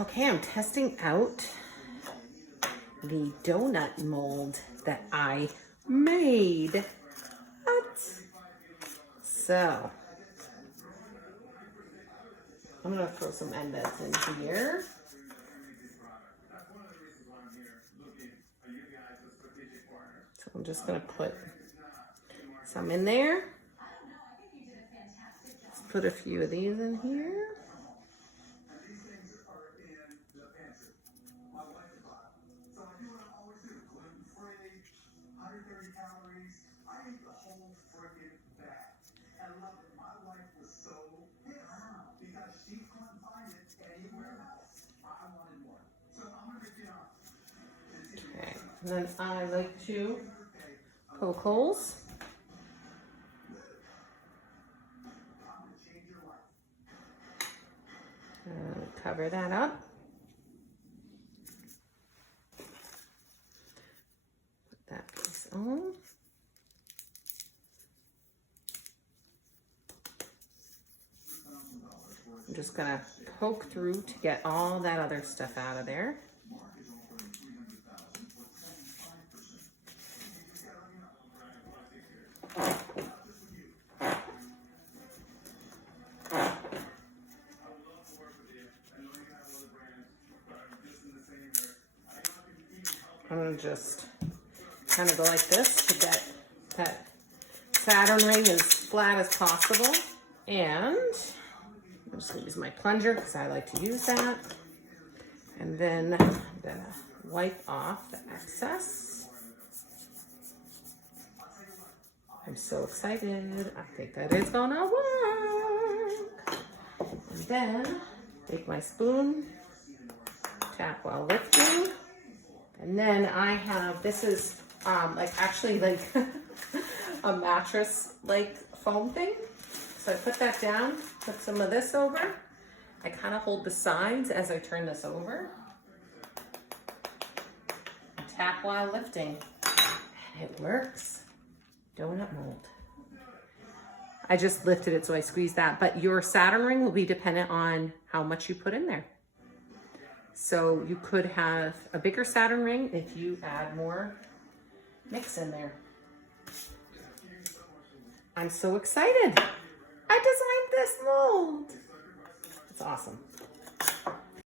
Okay, I'm testing out the donut mold that I made. What? So, I'm gonna throw some embeds in here. So I'm just gonna put some in there. Let's put a few of these in here. Okay, and then I like to poke holes. Cover that up. Put that piece on. I'm just gonna poke through to get all that other stuff out of there. I'm gonna just kind of go like this to get that Saturn ring as flat as possible. And I'm just gonna use my plunger because I like to use that. And then I'm gonna wipe off the excess. I'm so excited. I think that it's gonna work. And then take my spoon, tap while lifting. And then I have, this is like actually like a mattress like foam thing. So I put that down, put some of this over. I kind of hold the sides as I turn this over. And tap while lifting. And it works. Donut mold. I just lifted it so I squeezed that, but your Saturn ring will be dependent on how much you put in there. So you could have a bigger Saturn ring if you add more mix in there. I'm so excited. I designed this mold. It's awesome.